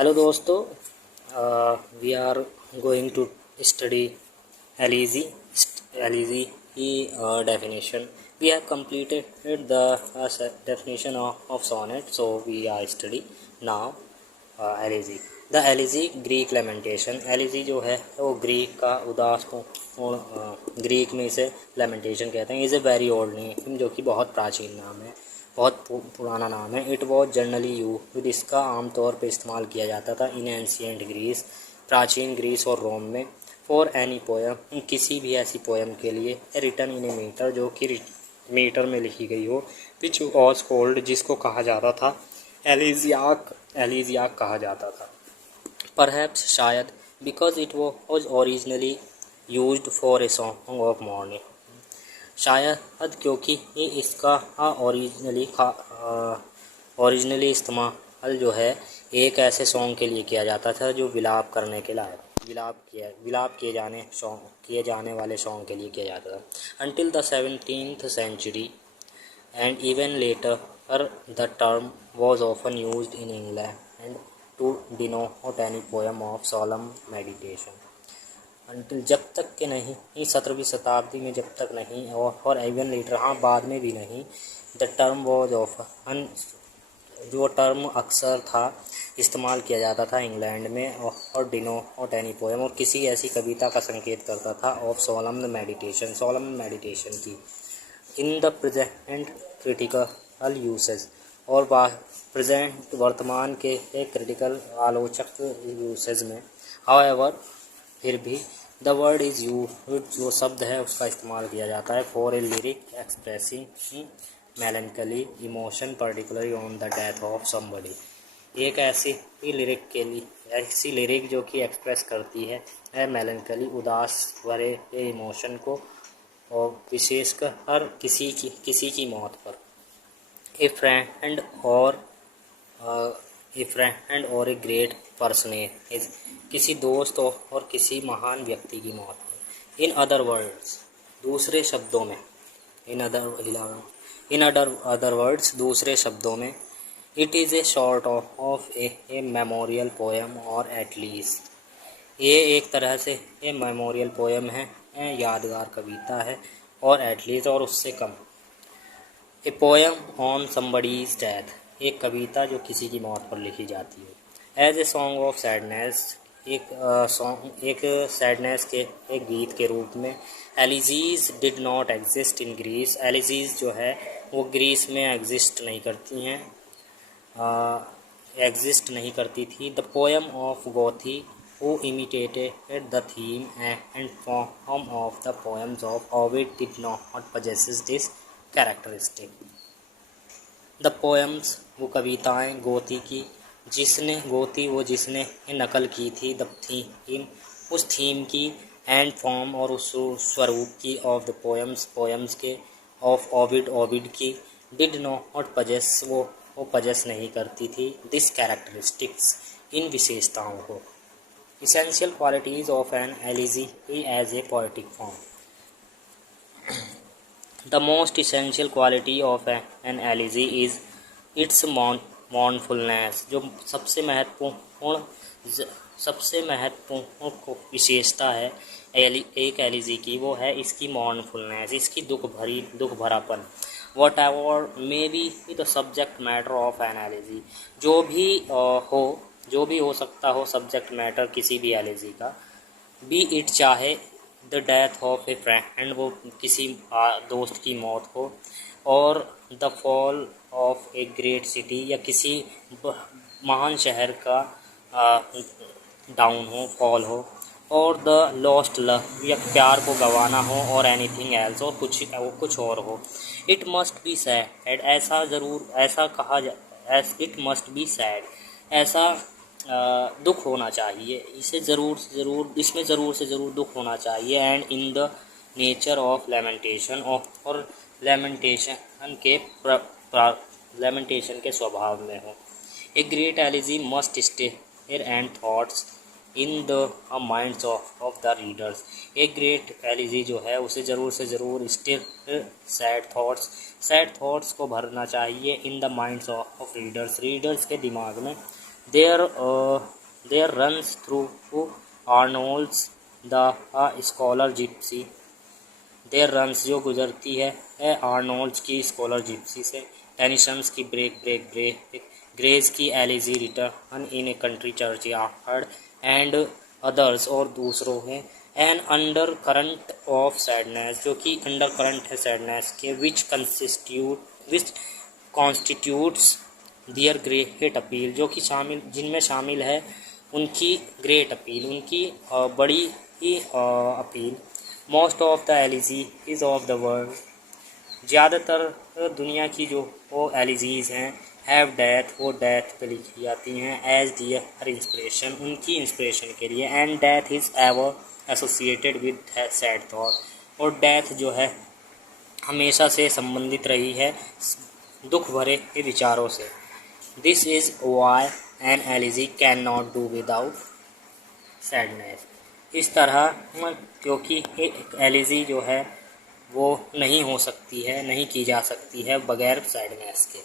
Hello दोस्तों, we are going to study elegy की definition. We have completed the definition of sonnet, so we are study now elegy. The elegy Greek lamentation. Elegy जो है वो Greek का उदास Greek में इसे lamentation कहते हैं. Is a very old name, जो कि बहुत प्राचीन नाम है, बहुत पुराना नाम है. इट वॉज जनरली यूज्ड, इसका आमतौर पर इस्तेमाल किया जाता था इन एंशियंट ग्रीस, प्राचीन ग्रीस और रोम में. फॉर एनी पोएम, किसी भी ऐसी पोएम के लिए, रिटन इन ए मीटर, जो कि मीटर में लिखी गई हो, विच वॉज कॉल्ड, जिसको कहा जाता था एलिजियाक कहा जाता था. परहैप्स शायद, because it was originally used for a song of morning. शायद क्योंकि ये इसका ओरिजिनली इस्तेमाल जो है एक ऐसे सॉन्ग के लिए किया जाता था जो विलाप करने के लायक, विलाप किए जाने वाले सॉन्ग के लिए किया जाता था. Until the 17th century and even later the term was often used in England to denote any poem of solemn meditation. Until जब तक के नहीं, 17वीं शताब्दी में जब तक नहीं, और even later, हाँ बाद में भी नहीं, the term was often, जो टर्म अक्सर था इस्तेमाल किया जाता था इंग्लैंड में, और डिनोट एनी पोएम, और किसी ऐसी कविता का संकेत करता था, ऑफ सोलम मेडिटेशन की. In the present critical usage, और प्रेजेंट वर्तमान के एक क्रिटिकल आलोचक यूसेज में. हाउएवर, फिर भी, द वर्ड इज़ यूज्ड, जो शब्द है उसका इस्तेमाल किया जाता है, for a lyric expressing मेलनकली emotion particularly on the death of somebody. एक ऐसी लिरिक जो कि एक्सप्रेस करती है मेलनकली, उदास भरे इमोशन को, और विशेषकर हर किसी की मौत पर. ए फ्रेंड और ए ग्रेट पर्सनेज, किसी दोस्त और किसी महान व्यक्ति की मौत पर. इन अदर वर्ड्स, दूसरे शब्दों में, दूसरे शब्दों में, it is a short of A memorial poem, और एटलीस्ट, ये एक तरह से ए मेमोरियल पोएम है, यादगार कविता है, और एटलीस्ट, और उससे कम. A poem on somebody's death, एक कविता जो किसी की मौत पर लिखी जाती है. As a song of sadness, एक सैडनेस के एक गीत के रूप में. Elegies did not exist in Greece, elegies जो है वो ग्रीस में एग्जिस्ट नहीं करती थी. The poem of Goethe, who imitated the theme and form of the poems of Ovid, did not possess this characteristic. The poems, वो कविताएं गोती जिसने नकल की थी, द थीम, उस थीम की, एंड फॉर्म, और उस स्वरूप की, ऑफ द पोएम्स के, ऑफ ओविड की, डिड नॉट पजेस, वो पजेस नहीं करती थी, दिस कैरेक्टरिस्टिक्स, इन विशेषताओं को. Essential qualities of an elegy as a poetic form. The most essential quality of an elegy is its mournfulness. जो सबसे महत्वपूर्ण विशेषता है एक एलिजी की, वो है इसकी mournfulness, इसकी दुख भरापन. Whatever may be the subject matter of an elegy, जो भी हो सकता हो सब्जेक्ट मैटर किसी भी एलिजी का. बी इट, चाहे the death of A friend, वो किसी दोस्त की मौत हो, और the fall of a great city, या किसी महान शहर का डाउन हो, फॉल हो, और द लॉस्ट लव, या प्यार को गंवाना हो, और एनीथिंग एल्स, और कुछ और हो. It must be sad, it must be sad, ऐसा दुख होना चाहिए, इसमें ज़रूर से ज़रूर दुख होना चाहिए. And in the nature of lamentation, और लेमेंटेशन के स्वभाव में हो. A great elegy must stir and thoughts in the minds of the readers. एक ग्रेट एलिजी जो है उसे ज़रूर से ज़रूर स्टेयर सैड थॉट्स को भरना चाहिए in the minds of readers के दिमाग में. There runs through Arnold's the scholar gypsy. There runs जो गुजरती है आर्नोल्ड्स की स्कॉलर जिप्सी से। टेनिसन्स की ब्रेक ब्रेक ब्रेक। ग्रेज की elegy written in a country churchyard and others और दूसरों है। An undercurrent of sadness जो कि अंडर करंट है सैडनेस के which constitutes their great appeal जो कि जिनमें शामिल है उनकी ग्रेट अपील, उनकी बड़ी ही appeal. Most of the elegy is of the world, ज़्यादातर दुनिया की जो वो एलिजीज़ हैं हैव डेथ, वो डेथ पे लिखी जाती हैं एज दियर इंस्पिरेशन, उनकी इंस्पिरेशन के लिए। And death is ever associated with sad thought, और डेथ जो है हमेशा से संबंधित रही है दुख भरे विचारों से। This is why an elegy can not do without sadness. इस तरह क्योंकि एक एलिजी जो है वो नहीं हो सकती है, नहीं की जा सकती है बगैर सैडनेस के।